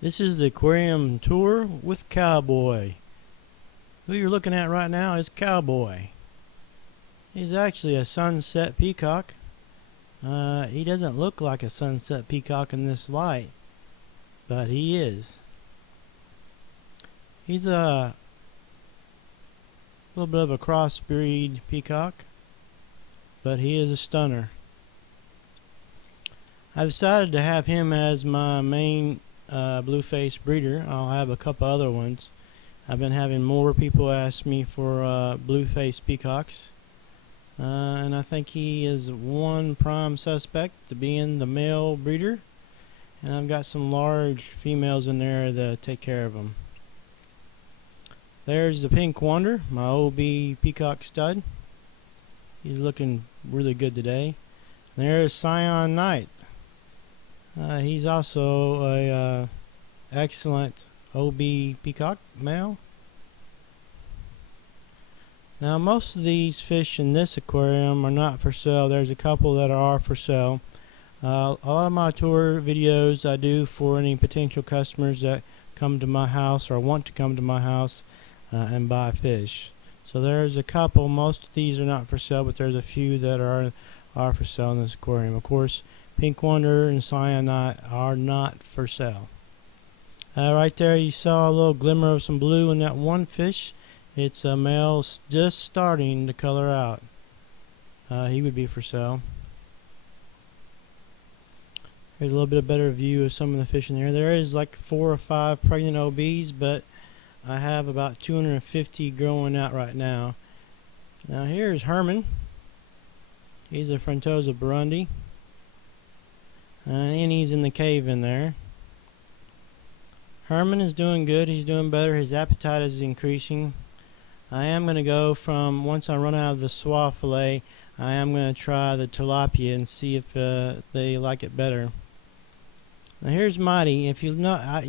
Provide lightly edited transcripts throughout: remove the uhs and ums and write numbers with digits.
This is the aquarium tour with Cowboy. Who you're looking at right now is Cowboy. He's actually a sunset peacock. He doesn't look like a sunset peacock in this light, but he is. He's a little bit of a crossbreed peacock, but he is a stunner. I decided to have him as my main blue-faced breeder. I'll have a couple other ones. I've been having more people ask me for blue-faced peacocks, and I think he is one prime suspect to being the male breeder, and I've got some large females in there that take care of them. There's the Pink Wonder, my OB peacock stud. He's looking really good today. There's Cyan Knight. He's also a excellent OB peacock male. Now most of these fish in this aquarium are not for sale. There's a couple that are for sale. A lot of my tour videos I do for any potential customers that come to my house or want to come to my house and buy fish. So there's a couple. Most of these are not for sale, but there's a few that are for sale in this aquarium. Of course, Pink Wonder and Cyan Knight are not for sale. Right there you saw a little glimmer of some blue in that one fish. It's a male just starting to color out. He would be for sale. Here's a little bit better view of some of the fish in there. There is like 4 or 5 pregnant OBs, but I have about 250 growing out right now. Now here's Herman. He's a Frontosa Burundi. And he's in the cave in there. Herman is doing good. He's doing better. His appetite is increasing. I am going to go from, once I run out of the swai fillet, I am going to try the tilapia and see if they like it better. Now here's Mighty. If you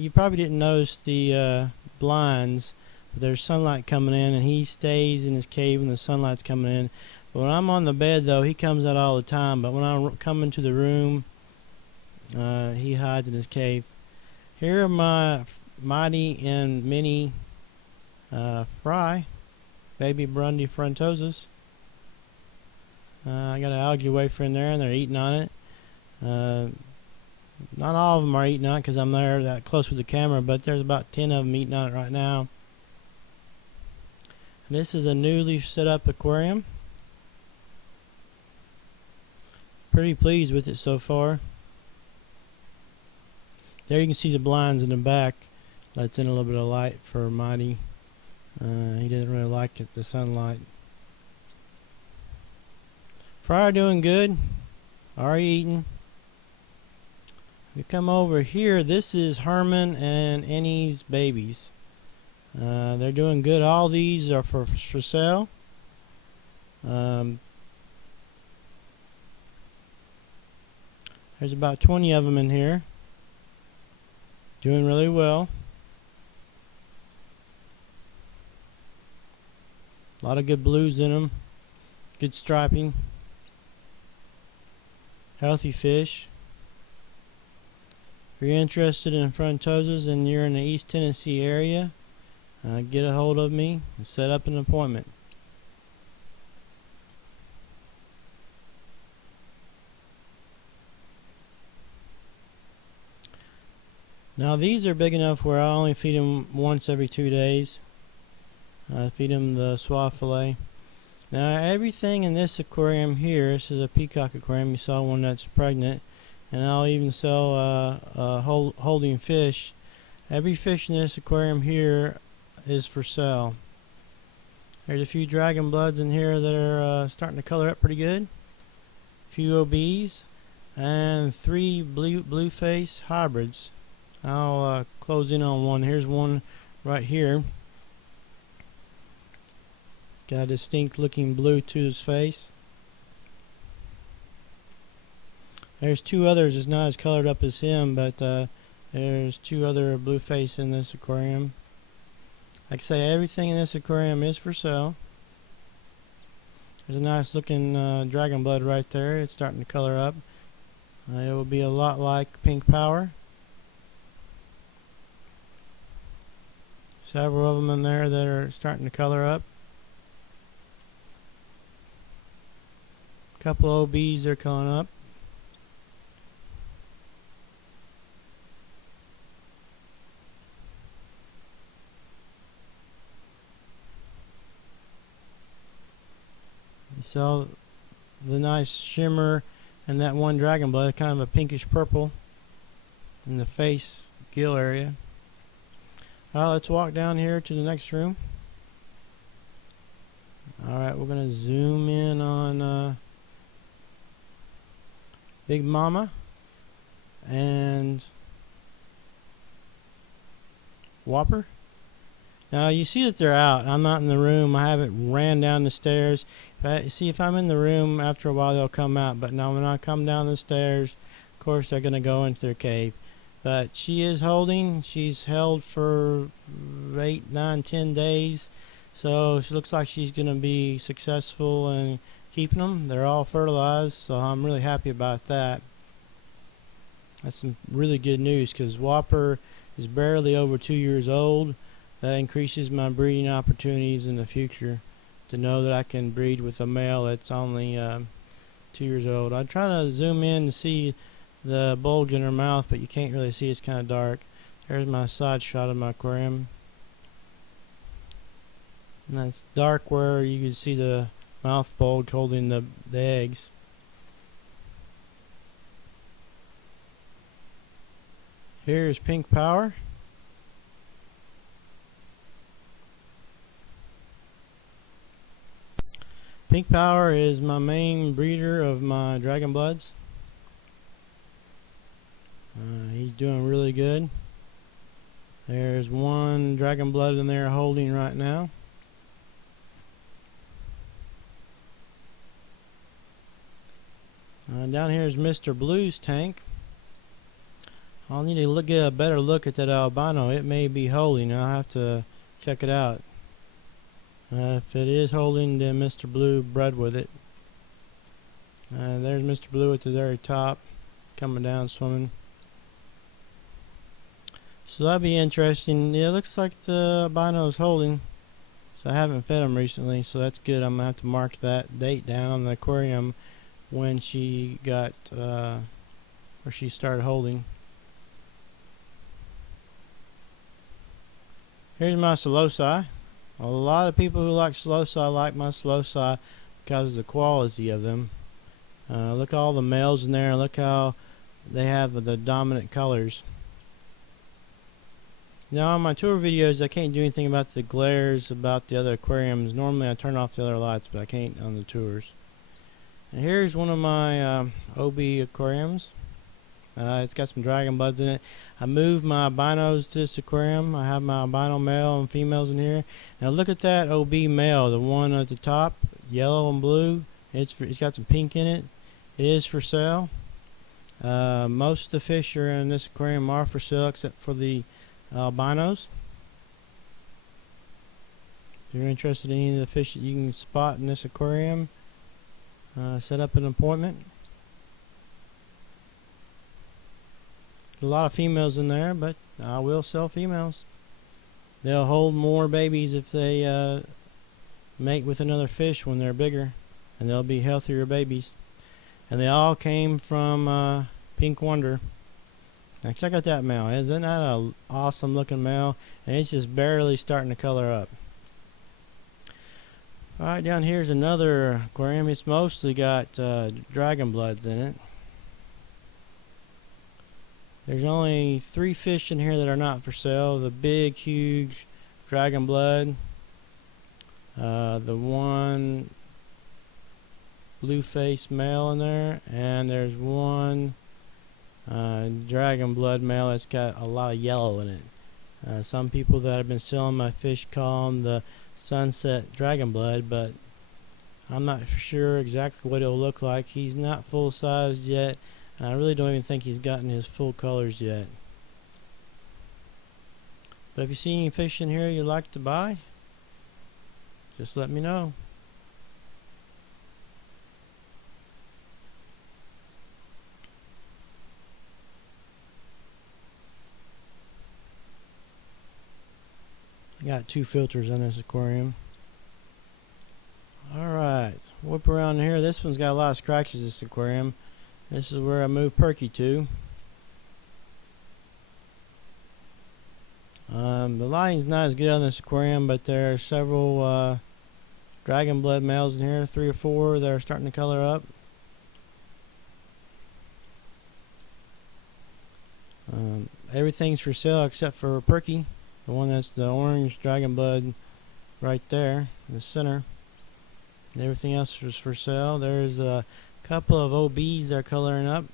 probably didn't notice the blinds, but there's sunlight coming in, and he stays in his cave when the sunlight's coming in. But when I'm on the bed, though, he comes out all the time. But when I come into the room, he hides in his cave. Here are my Mighty and Mini fry, baby Burundi Frontosas. I got an algae wafer in there, and they're eating on it. Not all of them are eating on it because I'm there that close with the camera, but there's about 10 of them eating on it right now. And this is a newly set up aquarium. Pretty pleased with it so far. There you can see the blinds in the back. Lets in a little bit of light for Mighty. He doesn't really like it, the sunlight. Fry are doing good. Are eating. We come over here. This is Herman and Annie's babies. They're doing good. All these are for sale. There's about 20 of them in here. Doing really well. A lot of good blues in them. Good striping. Healthy fish. If you're interested in Frontosas and you're in the East Tennessee area, get a hold of me and set up an appointment. Now these are big enough where I only feed them once every 2 days. I feed them the swai fillet. Now everything in this aquarium here, this is a peacock aquarium, you saw one that's pregnant, and I'll even sell holding fish. Every fish in this aquarium here is for sale. There's a few dragon bloods in here that are starting to color up pretty good. A few OBs and 3 blue face hybrids. I'll close in on one. Here's one right here. Got a distinct looking blue to his face. There's 2 others that's not as colored up as him, but there's 2 other blue face in this aquarium. Like I say, everything in this aquarium is for sale. There's a nice looking dragon blood right there. It's starting to color up. It will be a lot like Pink Power. Several of them in there that are starting to color up. A couple OBs are coming up. You saw the nice shimmer and that one dragon blood, kind of a pinkish purple in the face gill area. Alright, let's walk down here to the next room. Alright, we're going to zoom in on Big Mama and Whopper. Now you see that they're out. I'm not in the room. I haven't ran down the stairs. If I'm in the room, after a while they'll come out. But now when I come down the stairs, of course they're going to go into their cave. But she is holding. She's held for 8, 9, 10 days. So she looks like she's going to be successful in keeping them. They're all fertilized, so I'm really happy about that. That's some really good news because Whopper is barely over 2 years old. That increases my breeding opportunities in the future to know that I can breed with a male that's only 2 years old. I'm trying to zoom in to see the bulge in her mouth, but you can't really see. It's kind of dark. There's my side shot of my aquarium. And that's dark where you can see the mouth bulge holding the eggs. Here's Pink Power. Pink Power is my main breeder of my Dragon Bloods. He's doing really good. There's one Dragon Blood in there holding right now. Down here is Mr. Blue's tank. I'll need to get a better look at that albino. It may be holding. I'll have to check it out. If it is holding, then Mr. Blue bred with it. There's Mr. Blue at the very top, coming down swimming. So that'll be interesting. Yeah, it looks like the albino is holding. So I haven't fed him recently, so that's good. I'm gonna have to mark that date down on the aquarium when she got where she started holding. Here's my Psilocybe. A lot of people who like Psilocybe like my Psilocybe because of the quality of them. Look at all the males in there. Look how they have the dominant colors. Now on my tour videos I can't do anything about the glares about the other aquariums. Normally I turn off the other lights, but I can't on the tours. And here's one of my OB aquariums. It's got some dragon bloods in it. I moved my albinos to this aquarium. I have my albino male and females in here. Now look at that OB male, the one at the top, yellow and blue. It's got some pink in it. It is for sale. Most of the fish are in this aquarium are for sale except for the albinos. If you're interested in any of the fish that you can spot in this aquarium, set up an appointment. A lot of females in there, but I will sell females. They'll hold more babies if they mate with another fish when they're bigger, and they'll be healthier babies. And they all came from Pink Wonder. Now check out that male. Isn't that an awesome looking male? And it's just barely starting to color up. Alright, down here's another aquarium. It's mostly got dragon bloods in it. There's only 3 fish in here that are not for sale. The big, huge dragon blood. The one blue face male in there. And there's one dragon blood male that's got a lot of yellow in it. Some people that have been selling my fish call them the sunset dragon blood, but I'm not sure exactly what it'll look like. He's not full sized yet. I really don't even think he's gotten his full colors yet. But if you see any fish in here you'd like to buy, just let me know. I Got 2 filters in this aquarium. Alright, whip around here. This one's got a lot of scratches, this aquarium. This is where I moved Perky to. The lighting's not as good on this aquarium, but there are several dragon blood males in here, 3 or 4 that are starting to color up. Everything's for sale except for Perky, the one that's the orange dragon blood right there in the center. And everything else is for sale. There's a couple of OBs that are coloring up.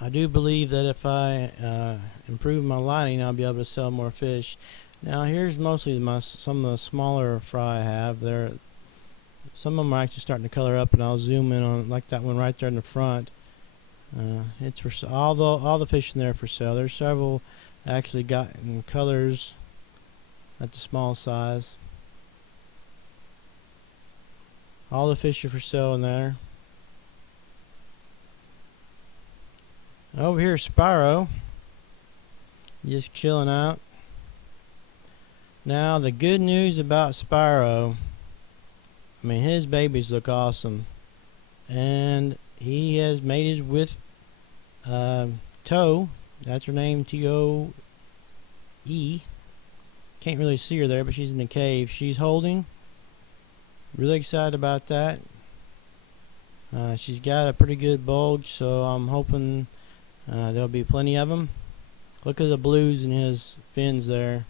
I do believe that if I improve my lighting, I'll be able to sell more fish. Now here's mostly some of the smaller fry I have. Some of them are actually starting to color up, and I'll zoom in on like that one right there in the front. It's for all the fish in there are for sale. There's several actually gotten colors at the small size. All the fish are for sale in there. Over here, Spyro, just chilling out. Now the good news about Spyro, I mean, his babies look awesome, and he has mated with Toe. That's her name, Toe. Can't really see her there, but she's in the cave. She's holding. Really excited about that. She's got a pretty good bulge, so I'm hoping there'll be plenty of them. Look at the blues in his fins there.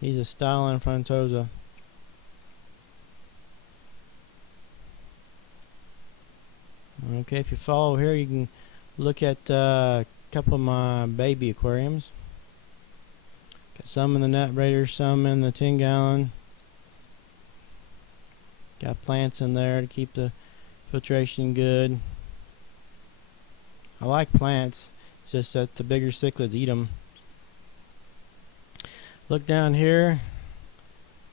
He's a styling Frontosa. Okay, if you follow here, you can look at a couple of my baby aquariums. Got some in the net raider, some in the 10-gallon. Got plants in there to keep the filtration good. I like plants, it's just that the bigger cichlids eat them. Look down here,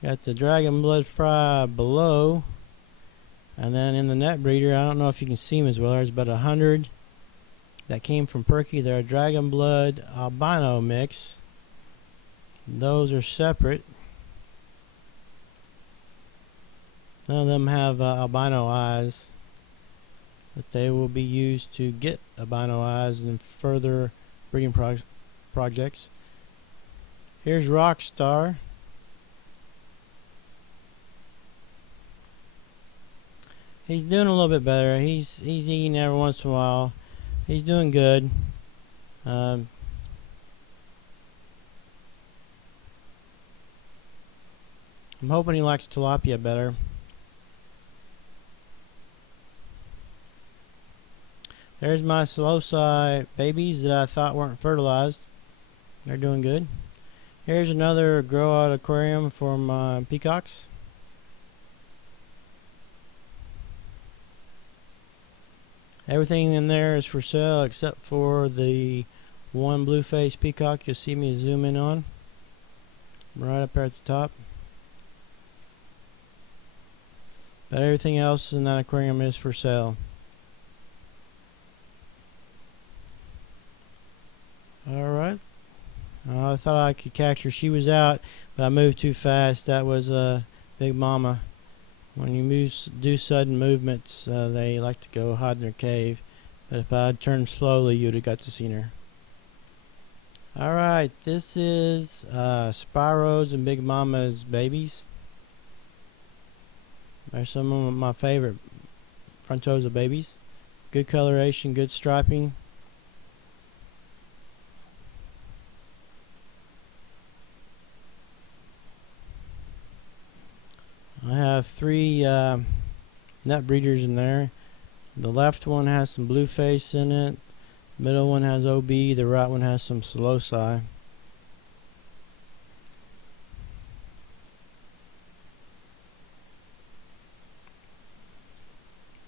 got the dragon blood fry below, and then in the net breeder, I don't know if you can see them as well, there's about 100 that came from Perky. They're a dragon blood albino mix. Those are separate. None of them have albino eyes, but they will be used to get albino eyes in further breeding projects. Here's Rockstar. He's doing a little bit better. He's eating every once in a while. He's doing good. I'm hoping he likes tilapia better. There's my Psilocybe babies that I thought weren't fertilized. They're doing good. Here's another grow out aquarium for my peacocks. Everything in there is for sale except for the one blue-faced peacock you'll see me zoom in on. Right up there at the top. But everything else in that aquarium is for sale. Alright. I thought I could catch her. She was out, but I moved too fast. That was Big Mama. When you do sudden movements, they like to go hide in their cave. But if I had turned slowly, you would have got to see her. Alright, this is Spyro's and Big Mama's babies. They're some of my favorite Frontosa babies. Good coloration, good striping. I have 3 net breeders in there. The left one has some blue face in it. The middle one has OB. The right one has some Psilocybe.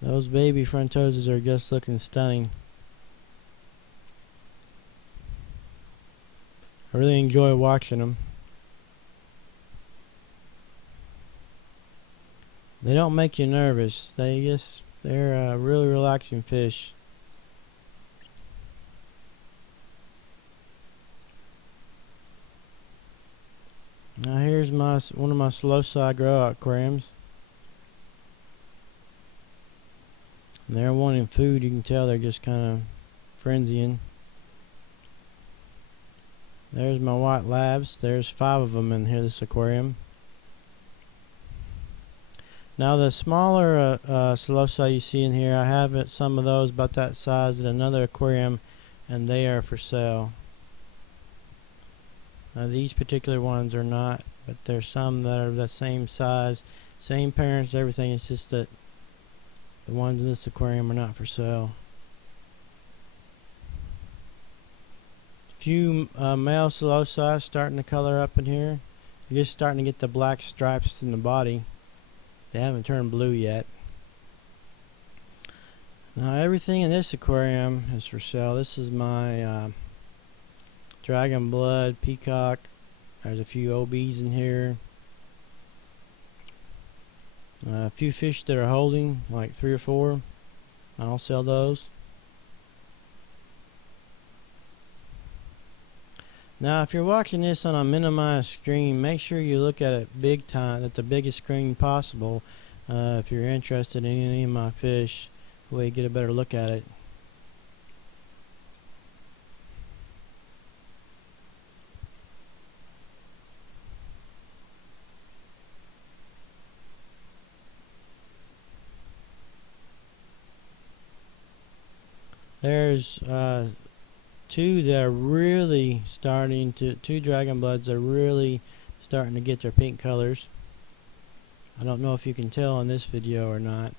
Those baby Frontosas are just looking stunning. I really enjoy watching them. They don't make you nervous. They're really relaxing fish. Now here's one of my slow-side grow aquariums. And they're wanting food. You can tell they're just kind of frenzying. There's my white labs. There's 5 of them in here, this aquarium. Now the smaller Celosa you see in here, I have some of those about that size in another aquarium, and they are for sale. These particular ones are not, but there's some that are the same size, same parents, everything. It's just that the ones in this aquarium are not for sale. Few male Celosa starting to color up in here. You're just starting to get the black stripes in the body. They haven't turned blue yet. Now everything in this aquarium is for sale. This is my dragon blood peacock. There's a few OBs in here. A few fish that are holding, like 3 or 4. I'll sell those. Now if you're watching this on a minimized screen, make sure you look at it big time, at the biggest screen possible, if you're interested in any of my fish, the way you get a better look at it. There's 2 that are really starting to, 2 dragon bloods are really starting to get their pink colors. I don't know if you can tell in this video or not.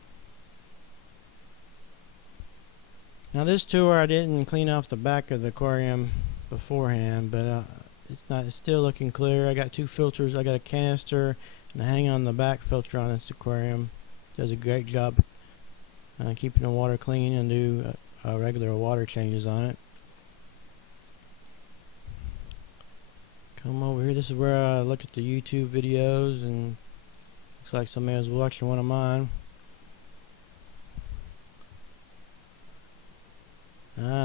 Now this tour I didn't clean off the back of the aquarium beforehand, but it's still looking clear. I got 2 filters. I got a canister and a hang on the back filter on this aquarium. Does a great job keeping the water clean and do regular water changes on it. Come over here. This is where I look at the YouTube videos, and looks like somebody was watching one of mine.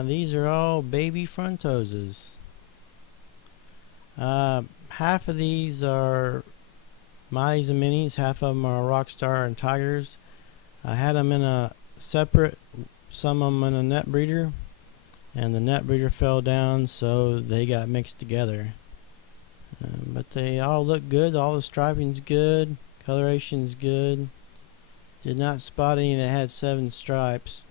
These are all baby Frontosas. Half of these are Mighties and Minis, half of them are Rockstar and Tigers. I had them in a separate, some of them in a net breeder, and the net breeder fell down, so they got mixed together. But they all look good. All the striping's good, coloration's good. Did not spot any that had 7 stripes.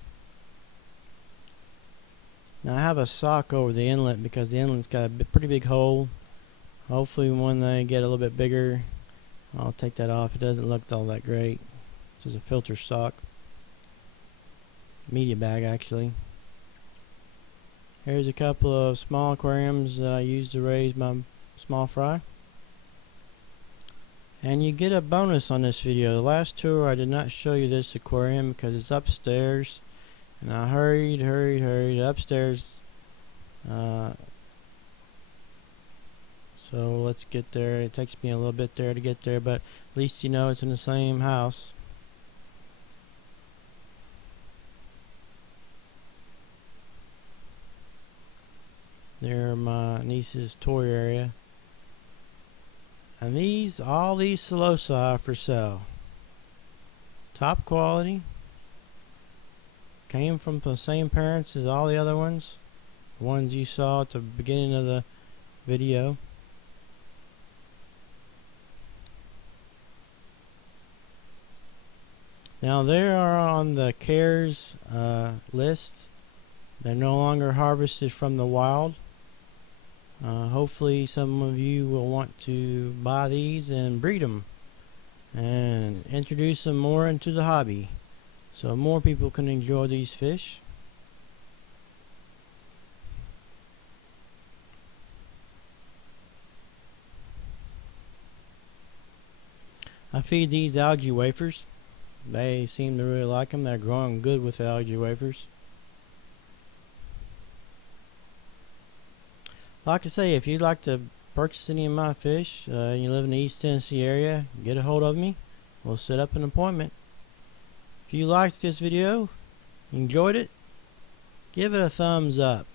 Now I have a sock over the inlet because the inlet's got a pretty big hole. Hopefully when they get a little bit bigger, I'll take that off. It doesn't look all that great. This is a filter sock. Media bag actually. Here's a couple of small aquariums that I use to raise my small fry. And you get a bonus on this video. The last tour I did not show you this aquarium because it's upstairs, and I hurried upstairs. So let's get there. It takes me a little bit there to get there, but at least you know it's in the same house. There, my niece's toy area. And all these Celosa are for sale. Top quality. Came from the same parents as all the other ones. The ones you saw at the beginning of the video. Now they are on the CARES list. They're no longer harvested from the wild. Hopefully some of you will want to buy these and breed them and introduce them more into the hobby so more people can enjoy these fish. I feed these algae wafers. They seem to really like them. They're growing good with algae wafers. Like I say, if you'd like to purchase any of my fish, and you live in the East Tennessee area, get a hold of me. We'll set up an appointment. If you liked this video, enjoyed it, give it a thumbs up.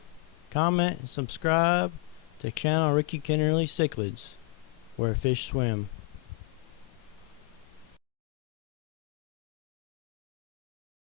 Comment and subscribe to channel Ricky Kennerly Cichlids. where fish swim.